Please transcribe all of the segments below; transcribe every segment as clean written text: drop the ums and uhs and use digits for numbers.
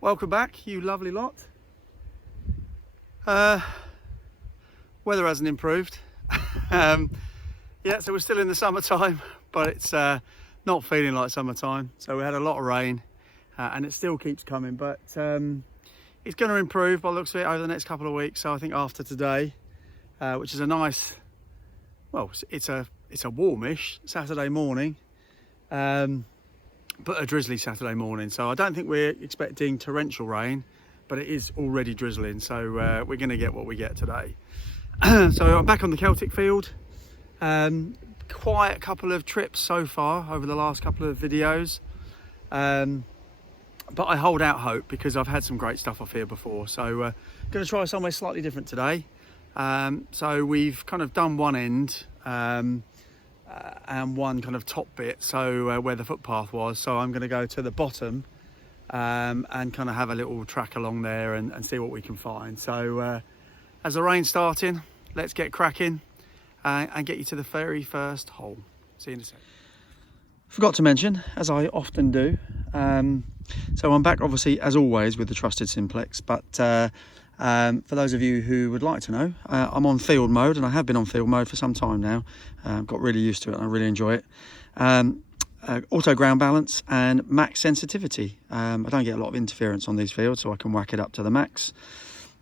Welcome back, you lovely lot. Weather hasn't improved. Yeah, so we're still in the summertime, but it's not feeling like summertime. So we had a lot of rain and it still keeps coming, but it's going to improve by the looks of it over the next couple of weeks. So I think after today, which is a nice, well, it's a warmish Saturday morning. But a drizzly Saturday morning, so I don't think we're expecting torrential rain, but it is already drizzling, so we're going to get what we get today. So I'm back on the Celtic field. Quite a couple of trips so far over the last couple of videos, but I hold out hope because I've had some great stuff off here before. So going to try somewhere slightly different today. So we've kind of done one end and one kind of top bit, so where the footpath was. So I'm going to go to the bottom and kind of have a little track along there and see what we can find. So as the rain's starting, let's get cracking and get you to the very first hole. See you in a sec. Forgot to mention, as I often do, so I'm back obviously as always with the trusted Simplex, but for those of you who would like to know, I'm on field mode, and I have been on field mode for some time now. Got really used to it and I really enjoy it. Auto ground balance and max sensitivity. I don't get a lot of interference on these fields, so I can whack it up to the max.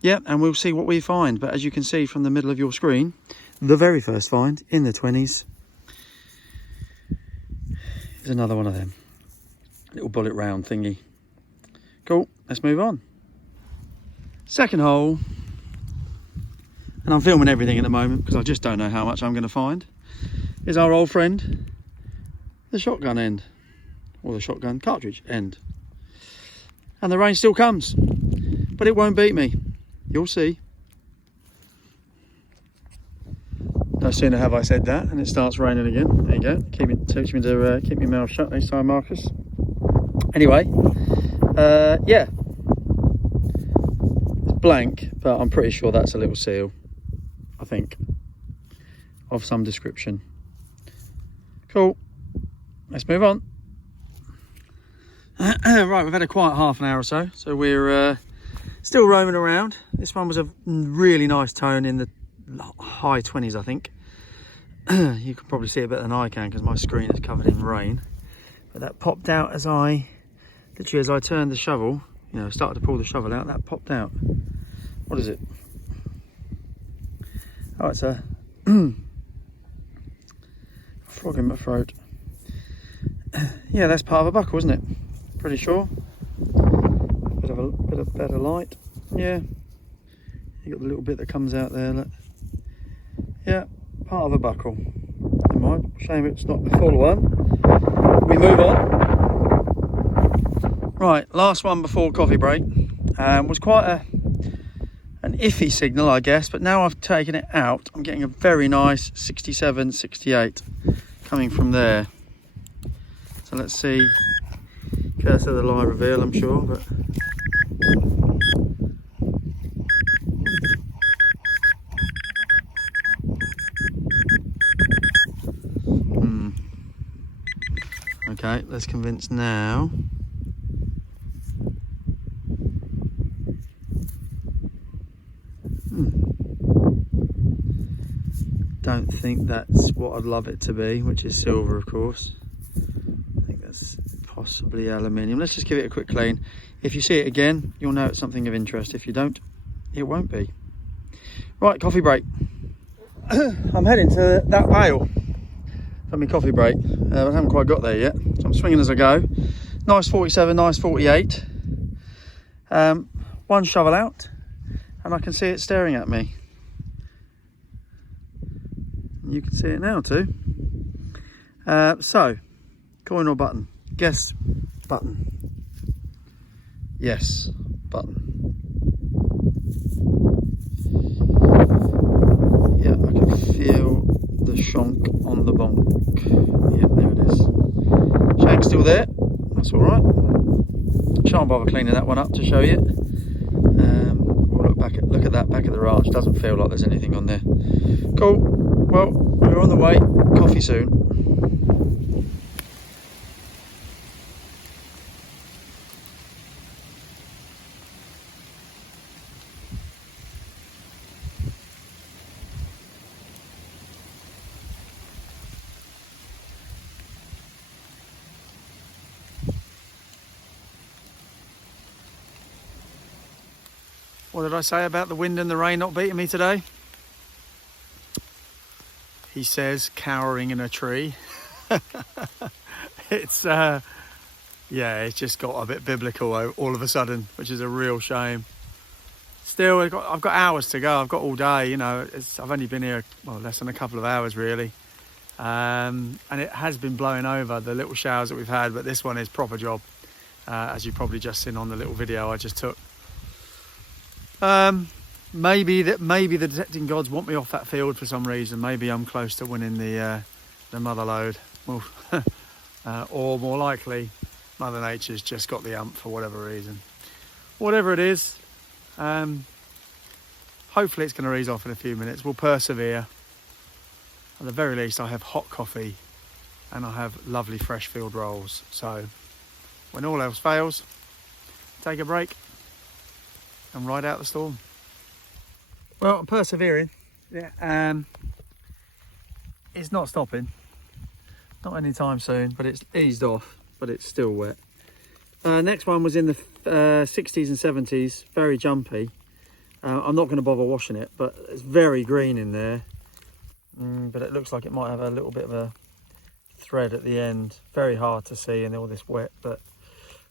Yeah, and we'll see what we find. But as you can see from the middle of your screen, the very first find in the 20s is another one of them. Little bullet round thingy. Cool, let's move on. Second hole, and I'm filming everything at the moment because I just don't know how much I'm going to find, is our old friend, the shotgun end, or the shotgun cartridge end. And the rain still comes, but it won't beat me. You'll see. No sooner have I said that, and it starts raining again. There you go. Teach me to keep my mouth shut each time, Marcus. Anyway, yeah. Blank, but I'm pretty sure that's a little seal, I think, of some description. Cool, let's move on. Right, we've had a quiet half an hour or so, so we're still roaming around. This one was a really nice tone in the high 20s, I think. You can probably see it better than I can because my screen is covered in rain, but that popped out as I turned the shovel, you know, started to pull the shovel out. That popped out. What is it? Oh, it's a frog in my throat. Yeah, that's part of a buckle, isn't it? Pretty sure. Bit of better light. Yeah. You got the little bit that comes out there. Look. Yeah, part of a buckle. Never mind. Shame it's not the full one. We move on. Right, last one before coffee break. Was quite an iffy signal, I guess, but now I've taken it out, I'm getting a very nice 67, 68 coming from there. So let's see. Curse of the live reveal, I'm sure, but okay, let's convince now. Don't think that's what I'd love it to be, which is silver, of course. I think that's possibly aluminium. Let's just give it a quick clean. If you see it again, you'll know it's something of interest. If you don't, it won't be. Right, coffee break. I'm heading to that pail for my coffee break, but I haven't quite got there yet, so I'm swinging as I go. Nice 47, nice 48. One shovel out, and I can see it staring at me. You can see it now too. So, coin or button? Guess button. Yes, button. Yeah, I can feel the shonk on the bonk. Yeah, there it is. Shank's still there. That's all right. Shan't bother cleaning that one up to show you. We'll look at that back at the ranch. Doesn't feel like there's anything on there. Cool. Well, we're on the way. Coffee soon. What did I say about the wind and the rain not beating me today? He says, cowering in a tree. It's, yeah, it's just got a bit biblical all of a sudden, which is a real shame. Still, I've got hours to go. I've got all day, you know. I've only been here, well, less than a couple of hours, really. And it has been blowing over, the little showers that we've had, but this one is proper job, as you've probably just seen on the little video I just took. Maybe the detecting gods want me off that field for some reason. Maybe I'm close to winning the mother load. Well, or more likely, Mother Nature's just got the ump for whatever reason. Whatever it is, hopefully it's going to ease off in a few minutes. We'll persevere. At the very least, I have hot coffee and I have lovely fresh field rolls. So when all else fails, take a break and ride out the storm. Well, I'm persevering. Yeah, it's not stopping. Not anytime soon, but it's eased off, but it's still wet. Next one was in the 60s and 70s, very jumpy. I'm not going to bother washing it, but it's very green in there. But it looks like it might have a little bit of a thread at the end. Very hard to see in all this wet, but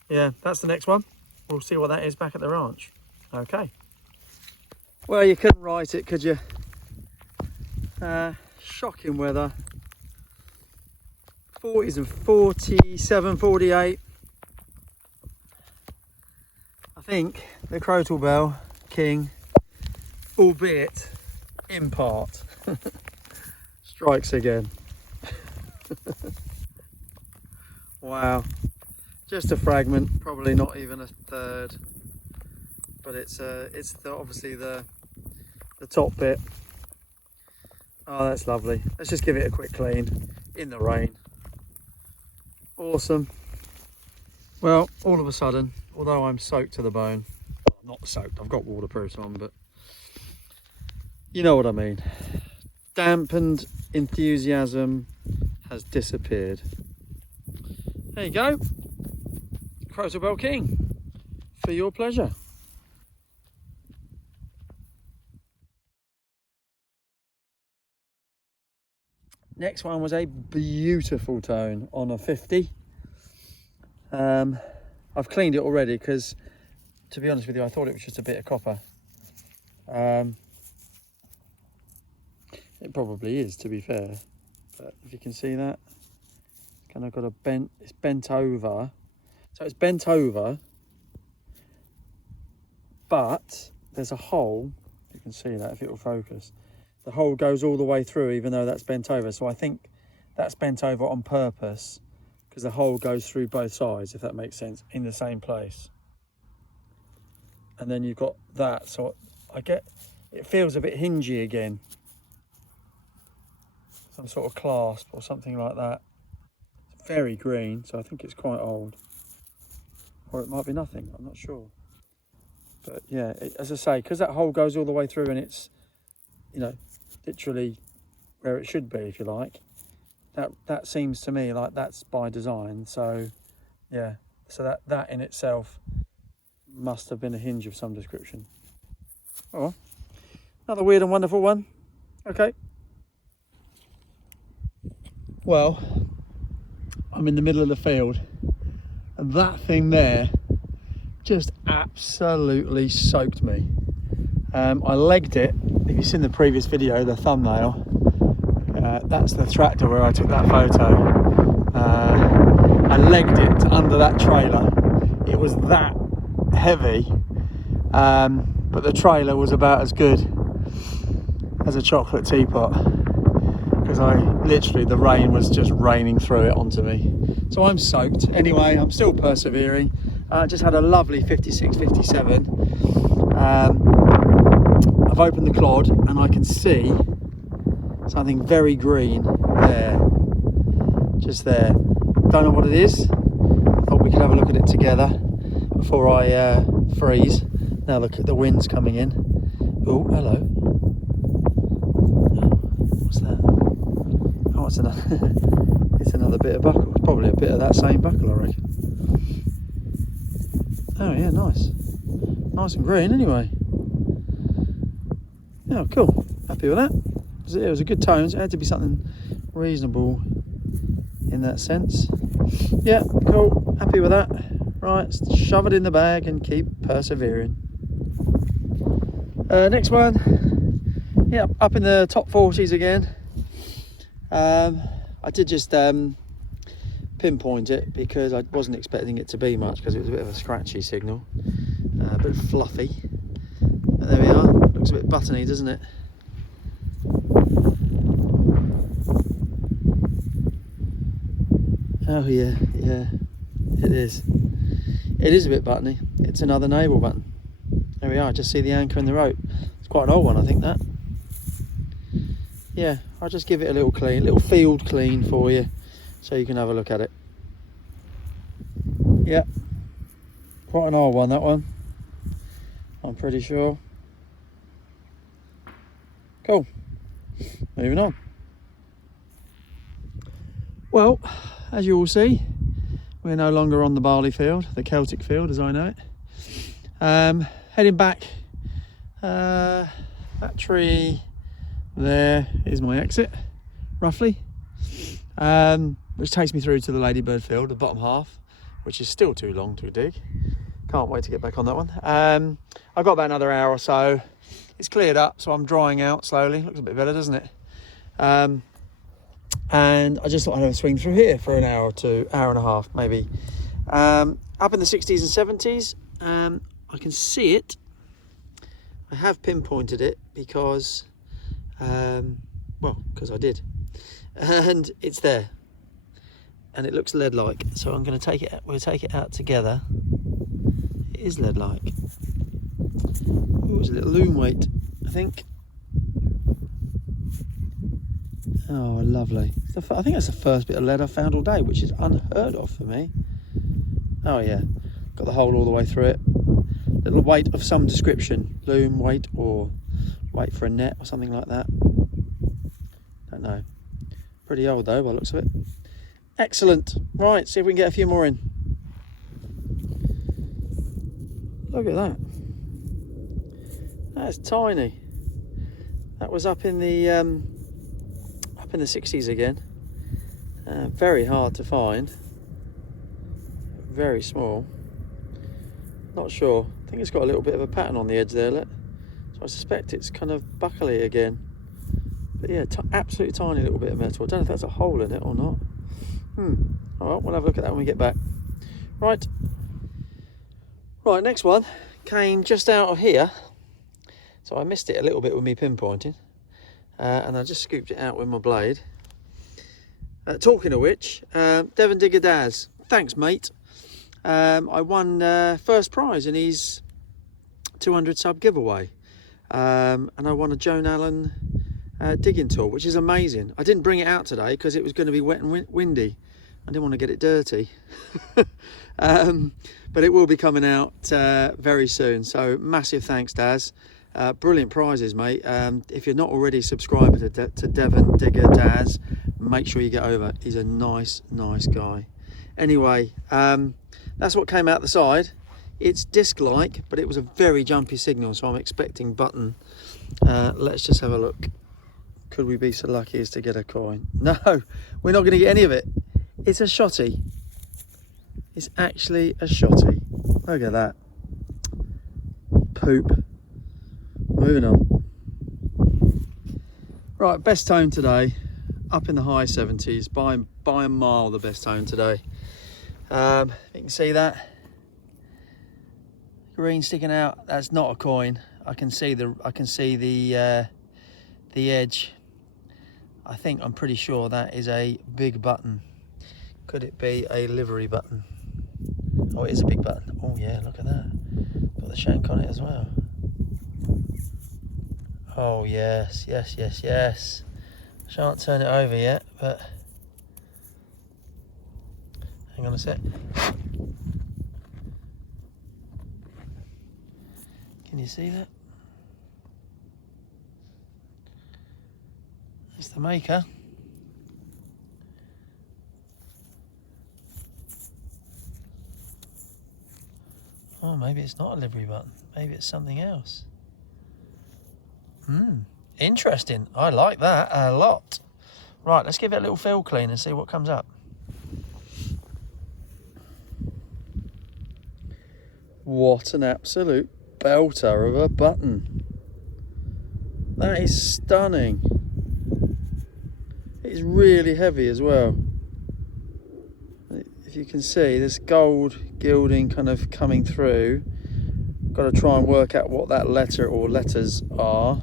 yeah, that's the next one. We'll see what that is back at the ranch. Okay. Well, you couldn't write it, could you? Shocking weather. 40s and 47, 48. I think the Crotal Bell King, albeit in part, strikes again. Wow. Just a fragment, probably not even a third. But it's obviously the top bit. Oh, that's lovely. Let's just give it a quick clean in the rain. Awesome. Well, all of a sudden, although I'm soaked to the bone, well, not soaked, I've got waterproofs on, but you know what I mean. Dampened enthusiasm has disappeared. There you go. Crotal Bell King, for your pleasure. Next one was a beautiful tone on a 50. I've cleaned it already because, to be honest with you, I thought it was just a bit of copper. It probably is, to be fair. But if you can see that, it's kind of got a bent. It's bent over. So it's bent over, but there's a hole. You can see that if it will focus. The hole goes all the way through, even though that's bent over. So I think that's bent over on purpose because the hole goes through both sides, if that makes sense, in the same place. And then you've got that. So it feels a bit hingy again. Some sort of clasp or something like that. It's very green, so I think it's quite old. Or it might be nothing, I'm not sure. But yeah, as I say, because that hole goes all the way through and it's, you know, literally where it should be, if you like, that seems to me like that's by design. So yeah, so that in itself must have been a hinge of some description. Oh, another weird and wonderful one. Okay, well, I'm in the middle of the field and that thing there just absolutely soaked me. I legged it. If you've seen the previous video, the thumbnail, That's the tractor where I took that photo. I legged it under that trailer. It was that heavy, but the trailer was about as good as a chocolate teapot, because the rain was just raining through it onto me. So I'm soaked. Anyway, I'm still persevering. Just had a lovely 56, 57. I've opened the clod and I can see something very green there, just there. Don't know what it is. Thought we could have a look at it together before I freeze. Now look at the wind's coming in. Oh, hello. What's that? Oh, it's another. It's another bit of buckle. It's probably a bit of that same buckle, I reckon. Oh yeah, nice. Nice and green anyway. Oh, cool. Happy with that. It was a good tone. It had to be something reasonable in that sense. Yeah, cool. Happy with that. Right, shove it in the bag and keep persevering. Next one. Yeah, up in the top 40s again. I did just pinpoint it because I wasn't expecting it to be much, because it was a bit of a scratchy signal, a bit fluffy. But there we are. Looks a bit buttony, doesn't it? Oh yeah, yeah, it is. It is a bit buttony. It's another naval button. There we are. Just see the anchor and the rope. It's quite an old one, I think, that. Yeah, I'll just give it a little clean, little field clean for you, so you can have a look at it. Yeah, quite an old one, that one, I'm pretty sure. Cool, moving on. Well, as you all see, we're no longer on the barley field, the Celtic field as I know it. Heading back, that tree there is my exit, roughly, which takes me through to the Ladybird field, the bottom half, which is still too long to dig. Can't wait to get back on that one. I've got about another hour or so. It's cleared up, so I'm drying out slowly. Looks a bit better, doesn't it? And I just thought I'd have a swing through here for an hour or two, hour and a half maybe. Up in the 60s and 70s, I can see it. I have pinpointed it because because I did, and it's there, and it looks lead-like. So I'm going to take it. We'll take it out together. It is lead-like. Ooh, it's a little loom weight, I think. Oh, lovely! I think that's the first bit of lead I've found all day, which is unheard of for me. Oh yeah, got the hole all the way through it. Little weight of some description, loom weight or weight for a net or something like that. Don't know. Pretty old though by the looks of it. Excellent. Right, see if we can get a few more in. Look at that. That's tiny. That was up in the 60s again. Very hard to find. Very small. Not sure. I think it's got a little bit of a pattern on the edge there, look. So I suspect it's kind of buckly again. But yeah, absolutely tiny little bit of metal. I don't know if that's a hole in it or not. Alright, we'll have a look at that when we get back. Right. Right, next one came just out of here. So I missed it a little bit with me pinpointing. And I just scooped it out with my blade. Talking of which, Devon Digger Daz, thanks mate. I won first prize in his 200 sub giveaway, and I won a Joan Allen digging tool, which is amazing. I didn't bring it out today because it was going to be wet and windy. I didn't want to get it dirty. But it will be coming out very soon, so massive thanks Daz. Brilliant prizes, mate. If you're not already subscribed to Devon Digger Daz, make sure you get over. He's a nice guy. Anyway, that's what came out the side. It's disc-like, but it was a very jumpy signal, so I'm expecting button. Let's just have a look. Could we be so lucky as to get a coin? No, we're not going to get any of it. It's a shotty. It's actually a shotty. Look at that. Poop. Moving on. Right, best tone today. up in the high 70s, by a mile the best tone today. You can see that green sticking out. That's not a coin. I can see the edge. I'm pretty sure that is a big button. Could it be a livery button? Oh, it is a big button. Oh yeah, look at that. Got the shank on it as well. Oh yes, yes, yes, yes. I shan't turn it over yet, but hang on a sec. Can you see that? That's the maker. Oh, maybe it's not a livery button. Maybe it's something else. Interesting. I like that a lot. Right, let's give it a little field clean and see what comes up. What an absolute belter of a button. That is stunning. It's really heavy as well. If you can see, there's gold gilding kind of coming through. Got to try and work out what that letter or letters are.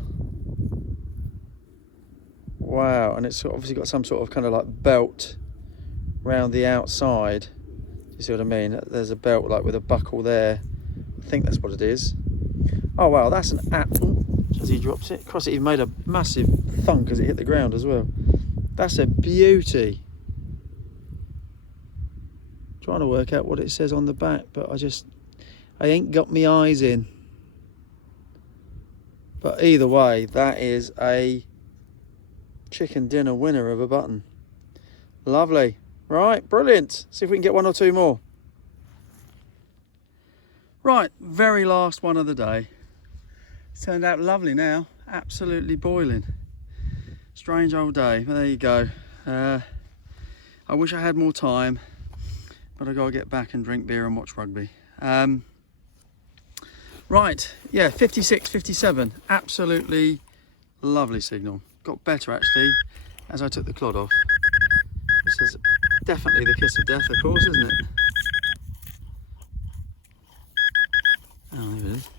Wow, and it's obviously got some sort of kind of like belt round the outside. You see what I mean? There's a belt like with a buckle there. I think that's what it is. Oh wow, that's an apple. As he drops it, across it, he made a massive thunk as it hit the ground as well. That's a beauty. Trying to work out what it says on the back, but I ain't got my eyes in. But either way, that is a chicken dinner winner of a button. Lovely. Right, brilliant. See if we can get one or two more. Right, very last one of the day. It's turned out lovely now. Absolutely boiling. Strange old day, but there you go. I wish I had more time, but I gotta get back and drink beer and watch rugby. Right, yeah, 56, 57. Absolutely lovely signal. Got better actually as I took the clod off. This is definitely the kiss of death, of course, isn't it? Oh, there it is.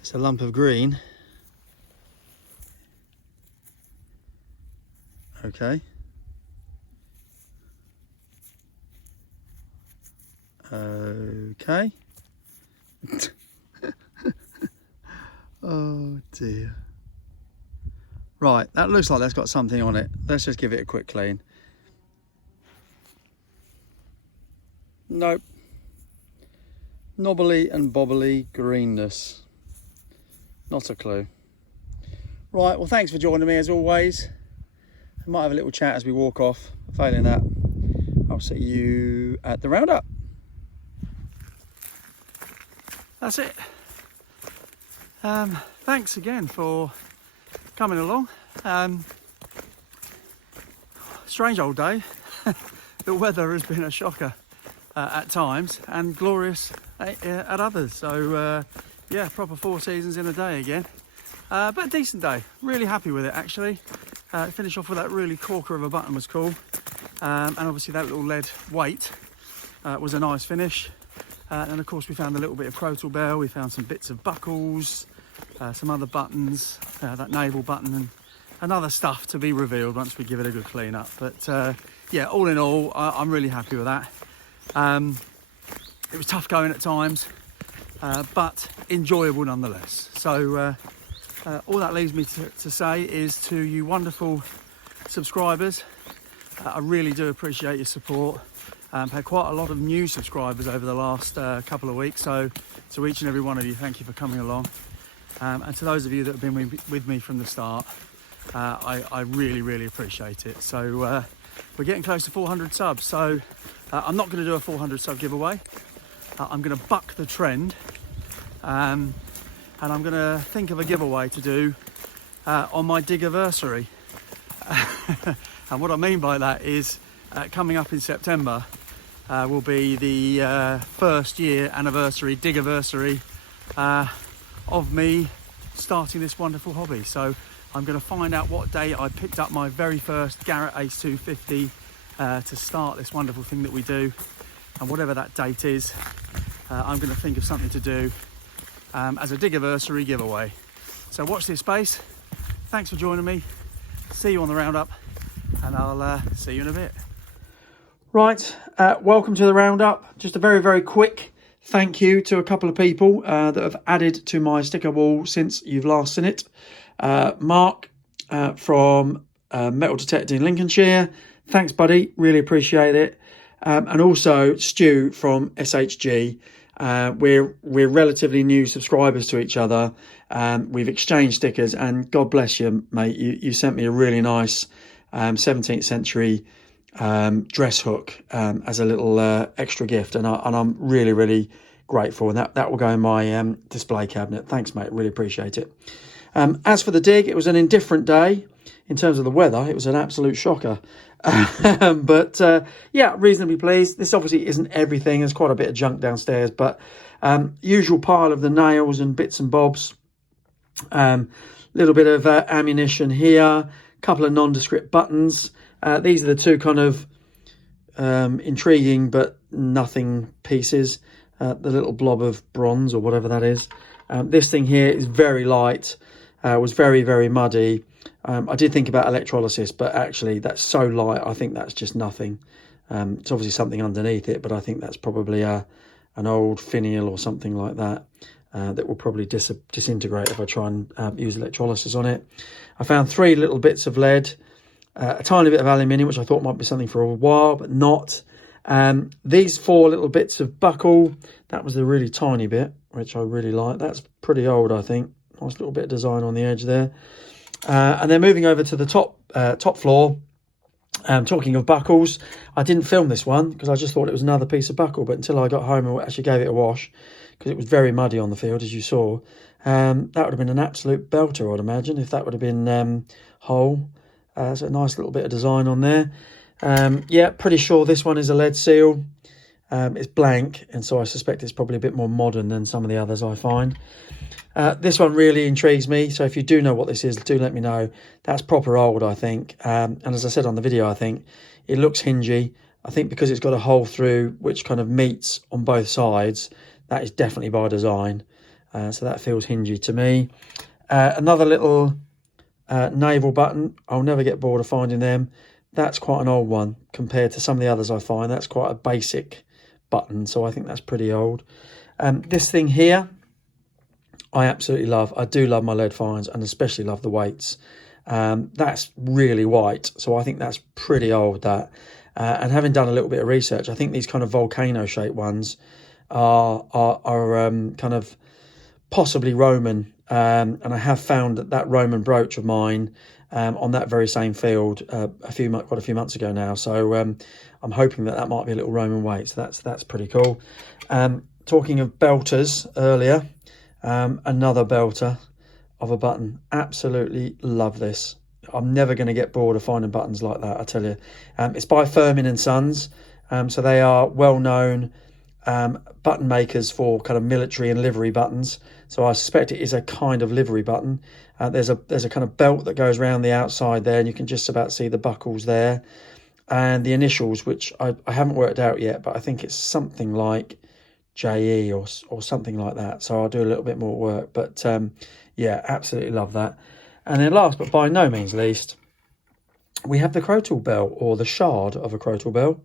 It's a lump of green. Okay. Okay. Oh dear. Right, that looks like that's got something on it. Let's just give it a quick clean. Nope. Knobbly and bobbly greenness. Not a clue. Right, well thanks for joining me as always. I might have a little chat as we walk off. Failing that, I'll see you at the roundup. That's it. Thanks again for coming along. Strange old day. The weather has been a shocker at times and glorious at others. So yeah, proper 4 seasons in a day again. But a decent day. Really happy with it actually. Finish off with that really corker of a button was cool. And obviously that little lead weight was a nice finish. And of course we found a little bit of crotal bell, we found some bits of buckles, some other buttons, that navel button and other stuff to be revealed once we give it a good clean up. But yeah, all in all, I'm really happy with that. It was tough going at times, but enjoyable nonetheless. So all that leaves me to say is to you wonderful subscribers, I really do appreciate your support. Had quite a lot of new subscribers over the last couple of weeks, so to each and every one of you, thank you for coming along. And to those of you that have been with me from the start, I really, really appreciate it. So we're getting close to 400 subs, so I'm not going to do a 400 sub giveaway. I'm going to buck the trend, and I'm going to think of a giveaway to do on my Diggerversary. And what I mean by that is coming up in September will be the first year anniversary Diggerversary of me starting this wonderful hobby. So I'm going to find out what day I picked up my very first Garrett Ace 250 to start this wonderful thing that we do, and whatever that date is, I'm going to think of something to do as a Diggerversary giveaway. So watch this space. Thanks for joining me. See you on the roundup, and I'll see you in a bit. Right, welcome to the roundup. Just a very, very quick thank you to a couple of people that have added to my sticker wall since you've last seen it. Mark from Metal Detector in Lincolnshire. Thanks, buddy. Really appreciate it. And also Stu from SHG. We're relatively new subscribers to each other. We've exchanged stickers, and God bless you, mate. You sent me a really nice 17th century dress hook as a little extra gift, and I'm really, really grateful, and that will go in my display cabinet. Thanks, mate. Really appreciate it. As for the dig, it was an indifferent day in terms of the weather. It was an absolute shocker. But yeah, reasonably pleased. This obviously isn't everything. There's quite a bit of junk downstairs, but usual pile of the nails and bits and bobs. Little bit of ammunition here, couple of nondescript buttons. These are the two kind of intriguing but nothing pieces. The little blob of bronze or whatever that is. This thing here is very light, was very, very muddy. I did think about electrolysis, but actually that's so light, I think that's just nothing. It's obviously something underneath it, but I think that's probably an old finial or something like that that will probably disintegrate if I try and use electrolysis on it. I found 3 little bits of lead, a tiny bit of aluminium, which I thought might be something for a while, but not. These 4 little bits of buckle, that was the really tiny bit, which I really like. That's pretty old, I think. Nice little bit of design on the edge there. And then moving over to the top floor, talking of buckles, I didn't film this one because I just thought it was another piece of buckle, but until I got home and actually gave it a wash, because it was very muddy on the field, as you saw, that would have been an absolute belter, I'd imagine, if that would have been whole. So a nice little bit of design on there. Yeah, pretty sure this one is a lead seal. It's blank, and so I suspect it's probably a bit more modern than some of the others I find. This one really intrigues me, so if you do know what this is, do let me know. That's proper old, I think. And as I said on the video, I think it looks hingy. I think because it's got a hole through which kind of meets on both sides, that is definitely by design. So that feels hingy to me. Another little naval button. I'll never get bored of finding them. That's quite an old one compared to some of the others I find. That's quite a basic button, so I think that's pretty old. This thing here, I absolutely love. I do love my lead finds, and especially love the weights. That's really white, so I think that's pretty old, that. And having done a little bit of research, I think these kind of volcano-shaped ones are kind of possibly Roman. And I have found that Roman brooch of mine on that very same field quite a few months ago now. So I'm hoping that might be a little Roman weight. So that's pretty cool. Talking of belters earlier, another belter of a button. Absolutely love this. I'm never going to get bored of finding buttons like that, I tell you. It's by Firmin and Sons. So they are well-known button makers for kind of military and livery buttons. So I suspect it is a kind of livery button. There's a kind of belt that goes around the outside there, and you can just about see the buckles there. And the initials, which I haven't worked out yet, but I think it's something like JE or something like that. So I'll do a little bit more work. But yeah, absolutely love that. And then last, but by no means least, we have the crotal bell, or the shard of a crotal bell.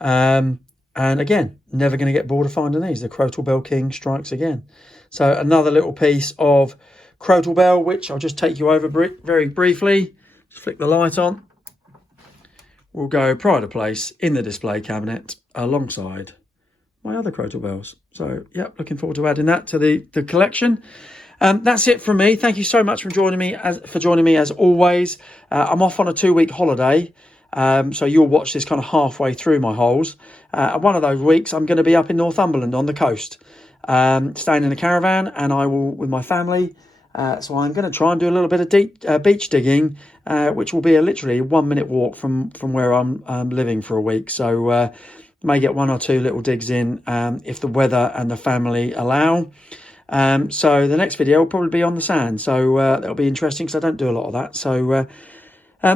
And again, never going to get bored of finding these. The crotal bell king strikes again. So another little piece of crotal bell, which I'll just take you over very briefly. Just flick the light on. Will go pride of place in the display cabinet alongside my other crotal bells. So, yeah, looking forward to adding that to the collection. That's it from me. Thank you so much for joining me as always. I'm off on a 2-week holiday. So you'll watch this kind of halfway through my holes. One of those weeks I'm going to be up in Northumberland on the coast, staying in a caravan, and I will with my family. So I'm going to try and do a little bit of beach digging, which will be literally a 1-minute walk from where I'm living for a week. So may get 1 or 2 little digs in if the weather and the family allow. So the next video will probably be on the sand. So that'll be interesting because I don't do a lot of that. So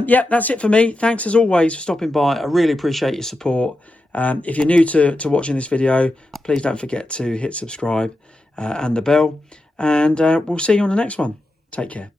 yeah, that's it for me. Thanks as always for stopping by. I really appreciate your support. If you're new to watching this video, please don't forget to hit subscribe and the bell. And we'll see you on the next one. Take care.